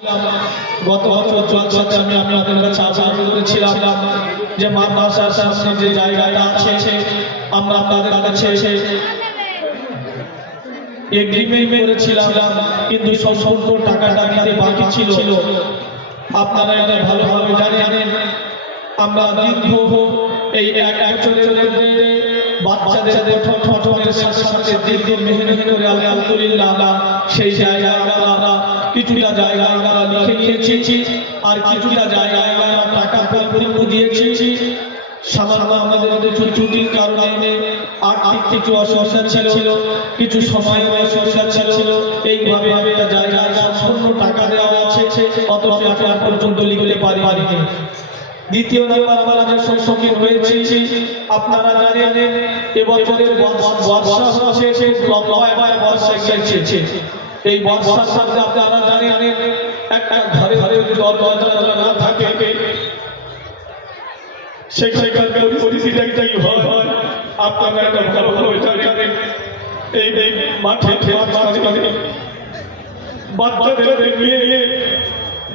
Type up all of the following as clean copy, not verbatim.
গত বছর জলসাতে আমি আপনাদের কাছে আবেদন করেছিলাম যে মাদ্রাসার সামনে যে জায়গাটা আছে আমরা আপনাদের কাছে এগ্রিমেন্ট করেছিলাম, কিন্তু সম্পূর্ণ টাকাটা দিতে বাকি ছিল। আপনারা এটা ভালোভাবে জানেন। আমরা দীর্ঘ এই এক বছরের মধ্যে বাচ্চাদের পঠনের সাথে সাথে দীর্ঘ মেহনত করে আলহামদুলিল্লাহ সেই জায়গায় আমরা কিছুটা জায়গা আমরা লিখে নিয়েছি, আর কিছুটা জায়গায় আমরা টাকা পরিপূর্ণ দিয়েছি। সামান্য আমাদের কিছু ছুটির কারণে আর্থিক কিছু অসুবিধা ছিল, কিছু সময় অসুবিধা ছিল, এইভাবে একটা জায়গায় সম্পূর্ণ টাকা দেওয়া আছে, অথচ এখন পর্যন্ত লিখতে পারিনি। দ্বিতীয় নাম্বার আমরা যে সম্মুখীন হয়েছি, আপনারা জানেন এবছরের বর্ষা হচ্ছে, বর্ষা গিয়েছে। এই বর্ষার সাথে আপনারা জানেন একটা ঘরে ঘরে জল না থাকে, সেখানকার পরিস্থিতি হয়। আপনারা একটা ভালো জানেন এই মাঠে বাচ্চাদের নিয়ে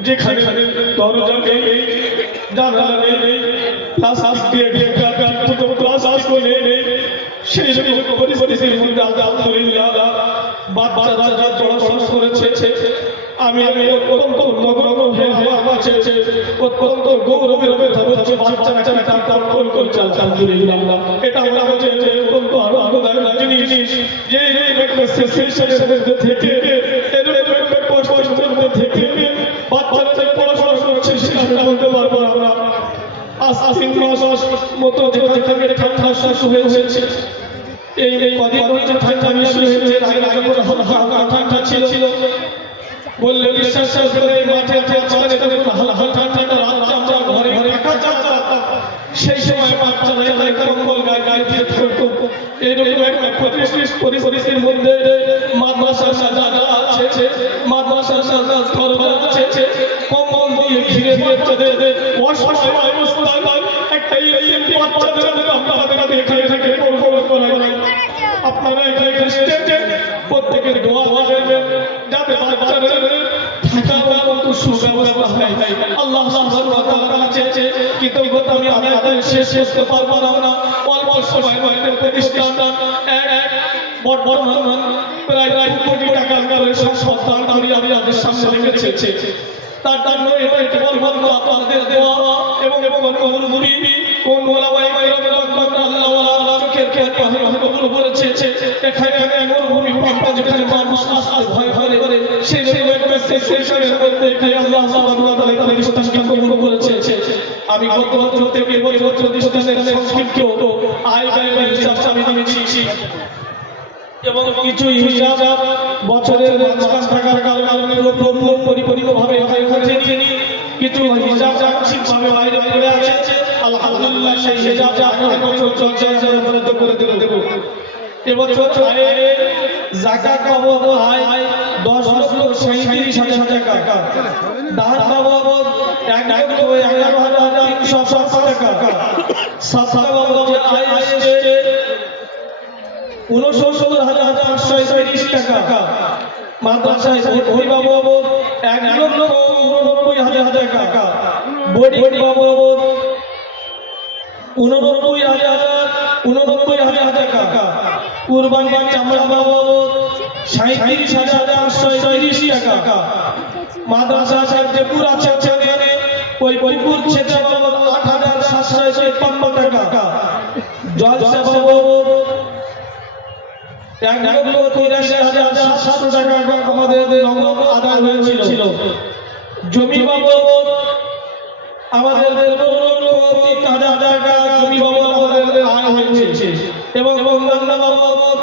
যেখানে দরজা নেই, জানালা নেই, প্লাস্টিক দিয়ে প্লাস্টিক নেই, সেই পরিস্থিতির মধ্যে আলহামদুলিল্লাহ বাচ্চারা পড়াশোনা করেছে। আমি অত্যন্ত অত্যন্ত গৌরবের কথা বলছি, বাচ্চারা করছে আলহামদুলিল্লাহ। এটা আমরা হচ্ছে অত্যন্ত আনন্দদায়ক জিনিস যে থেকে থেকে বাচ্চারা পড়াশোনা করছে, সেটা আমি বলতে পারবো আমরা। আশ্বিন মাস মতো যেখানে থেকে ঠান্ডা শুরু হয়েছে, এই কদিন ঠান্ডা শুরু হয়েছে, ঠান্ডা ছিল বললে বিশ্বাস করে মাঠে ঠান্ডা আমরা ঘরে ঘরে সেই সময় বাচ্চারা কম্বল গায়ে দিয়ে থাকতো। এইরকম একটা পরিস্থিতির মধ্যে মাদ্রাসার সাজা আছে, মাদ্রাসার সাজা আছে, কম্বল দিয়ে ঘিরে বাচ্চাদের অসহায় অবস্থায় একটা বাচ্চাদের আপনাদের এখানে থেকে আপনারা এখানে প্রত্যেকের দোয়া হবে যাতে বাচ্চাদের থাকার মতো সুব্যবস্থা হয়। আল্লাহ সুবহানাহু ওয়া তাআলার কাছে কৃতজ্ঞতা আমি আদায় শেষ করতে পারবো না। অল্প সময় মধ্যে প্রতিষ্ঠান বর্তমান প্রায় 2 কোটি টাকা সন্তান আমি আপনাদের সামনে রেখেছি। তার জন্য এটা বলবো আপনাদের দোয়া এবং অনুভূতি কোন ওলামায়ে আল্লাহ চোখের কবুল করেছে। এখানে অনুভূতি পাম্পা যেখানে মানুষ আসতে ভয় করে সেই সেশনের মধ্যে আল্লাহ সুবহানাহু ওয়া তাআলা প্রতিষ্ঠানকে কবুল করেছে। আমি গত বছর থেকে বছর প্রতিষ্ঠানের সংক্ষিপ্ত আয় ব্যয় হিসাব আমি দিয়েছি এবং কিছু হিসাব বছরের মাঝখান থাকার কারণে পরিপূর্ণভাবে হয়নি, কিছু হিসাব আংশিকভাবে বাইরে পড়ে আছে। আলহামদুলিল্লাহ সেই হিসাব আগামী বছর চলছে বরাদ্দ করে দেব। এবছর যাকাত বাবদ আয় 10,37,000 টাকা, দান বাবদ 1,11,305 টাকা, সাদকা বাবদ আয় আসছে 69,530 টাকা, মাদ্রাসায় ভর্তি বাবদ 1,89,000 টাকা, বোর্ডিং বাবদ 89,000 টাকা, কুরবানি চামড়া বাবদ 37,830 টাকা, মাদ্রাসা সাহেবপুর আছে ওই বইপুর ছেচা বাবদ 8,753 টাকা, জলসা বাবদ 1,83,700 টাকা আমাদের নগদ আদায় হয়েছিল। জমি বাবদ আমাদের 3,000 টাকা জমি বাবদ আমাদের আয় হয়েছে এবং অন্যান্য বাবদ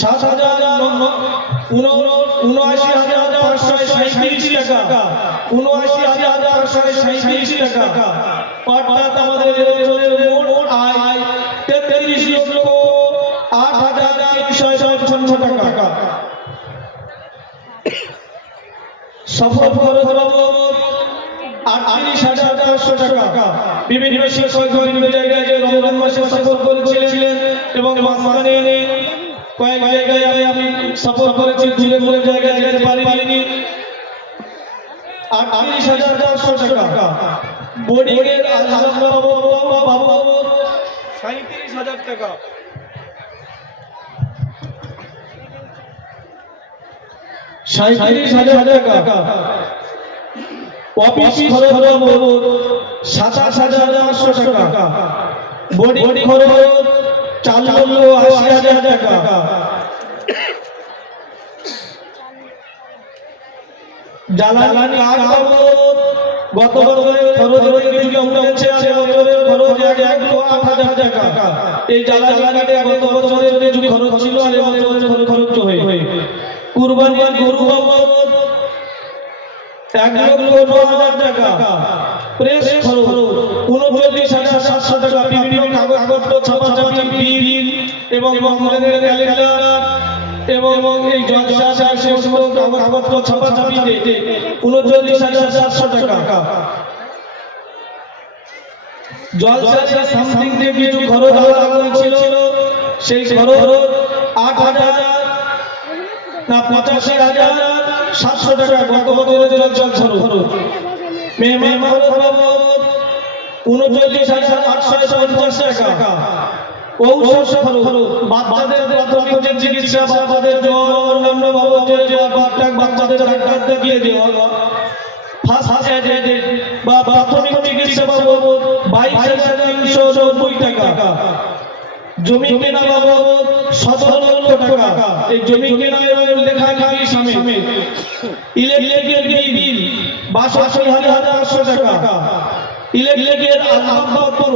7,79,537 টাকা, 79,537 টাকা, অর্থাৎ আমাদের মোট আয় 33,08,355 টাকা। সফল খরচ বাবদ 38,500 টাকা। বিভিন্ন শিক্ষক বিভিন্ন জায়গায় রমজান মাসে সফর করেছিলেন এবং মাঝখানে কয়েক জায়গায় আমি সফর করেছি, দূরে দূরে জায়গায় যেতে পারিনি। 38,500 টাকা বোর্ডিং এর বাবু 37,000 টাকা। অফিস খরচ বাবদ 27,500 টাকা, বোর্ডিং খরচ 4,80,000 টাকা, জ্বালানি কাঠ বাবদ গত বছরের খরচ কিছু কমেছে, আর এবছরের খরচ 1,08,000 টাকা। এই জ্বালানি কাঠে গত বছরের কিছু খরচ ছিল, আর এবছরের খরচ হয়ে কুরবানির গরু বাবদ 1,09,000 টাকা, প্রেস খরচ 39,700 টাকা, বিভিন্ন কাগজপত্র ছাপাছাপি বিল এবং রমজানের ক্যালেন্ডার এবং এই জলসা সমস্ত কাগজপত্র ছাপাছাপিতে 39,700 টাকা। জলসা সামথিং দিয়ে কিছু খরচ আলাদা ছিল, সেই খরচ 85,700 টাকা গত বছরের জলসা খরচ। মেহমান খরচ বাবদ 39,850 টাকা। ঔষধ খরচ, বাচ্চাদের প্রাথমিক চিকিৎসা, বাচ্চাদের জ্বর, অন্যান্য বাবদ বাচ্চাদের ডাক্তার দেখিয়ে দেওয়া, ফার্স্ট এড বা প্রাথমিক চিকিৎসা বাবদ 22,390 টাকা। জমি কেনা বাবদ 17 লক্ষ টাকা। এই জমি কেনা এবং লেখালেখি সামনে। ইলেকট্রিকের বিল 62,500 টাকা। ইলেকট্রিকের আসবাবপত্র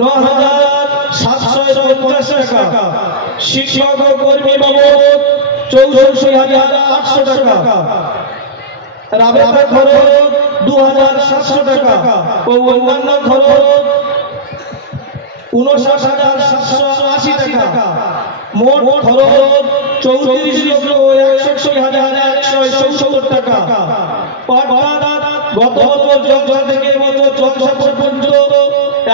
9,750 টাকা। শিক্ষক ও কর্মী বাবদ 64,800 টাকা। রাবেতা খরচ 2,700 টাকা ও অন্যান্য খরচ 59,780 টাকা। মোট খরচ 34,61,170 টাকা। অর্থাৎ গত বছর জলসা থেকে এবছর জলসা পর্যন্ত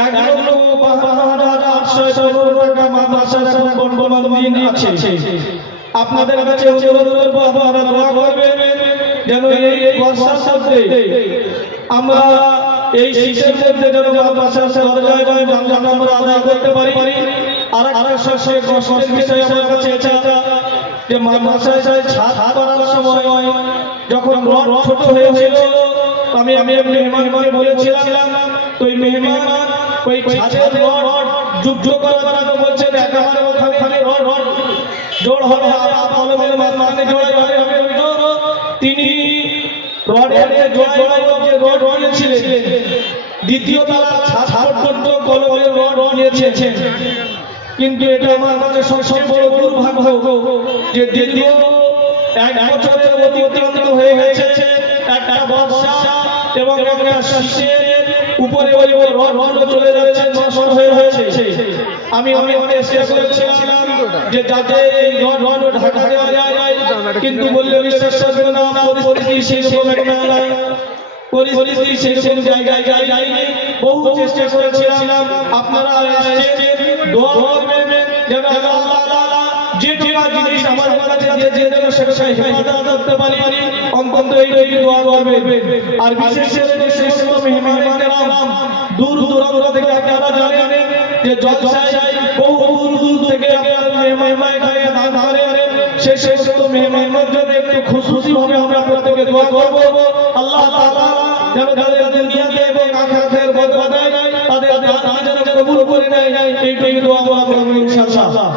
1,52,815 টাকা মাদ্রাসার এখন বর্তমান আছে। আপনাদের কাছে অনুরোধ করবো, আপনারা দোয়া করবেন যেন এই বর্ষার মধ্যে আমরা এই শীতের মধ্যে যেন মাদ্রাসার দরজায় রমজান আমরা আদায় করতে পারি। আর একটা সবচেয়ে কষ্টের বিষয় আমার কাছে এটা যে মাদ্রাসায় ছাদ করার সময় যখন রড ছোট হয়েছিল, আমি মেহমানকে বলেছিলাম, তো ওই মেহমান ওই ছাদের রড যুদ্ধ করার জন্য বলছেন একেবারে ওখানে রড জোড় হবে, কলমের মাঝখানে জোড়া হবে। তিনি রডের যে রড নিয়েছিলেন, দ্বিতীয় তলা ছাদ পর্যন্ত কলমের রড নিয়েছেন। কিন্তু এটা আমার কাছে সবচেয়ে বড় দুর্ভাগ্য যে দীর্ঘ 1 বছরের অতিক্রান্ত হয়ে গেছে, একটা বর্ষা এবং একটা শীতের উপরে ওই রড চলে যাচ্ছে, নষ্ট হয়ে হয়েছে। আমি অনেক চেষ্টা করেছিলাম যে যাতে এই রড ঢাকা দেওয়া যায়, কিন্তু বললে বিশ্বাস করবে না, পরিস্থিতি সেরকম একটা পরিস্থিতি সেরকম জায়গায় যায়নি। বহু চেষ্টা করেছিলাম। আপনারা দোয়া করবেন যেন আল্লাহ তাআলা যে জিনিস আমার কাছে দিয়ে যেন সেটা হেফাজত করতে পারি, অন্তত এই দোয়া করবেন। আর বিশেষ করে যে সমস্ত মেহমান দূর দূরান্ত থেকে আপনারা জানেন যে জলসায় বহু দূর থেকে আপনারা মেহমান দান করেন, সেই সমস্ত মেহমানদের জন্য একটু খুশি ভাবে আমরা প্রত্যেকে দোয়া করব। আল্লাহ তাআলা যেন তাদের দুনিয়াতে এবং আখিরাতের বদলায় তাদের দান যেন কবুল করে নেয়, এই দোয়া আমরা করব ইনশাআল্লাহ।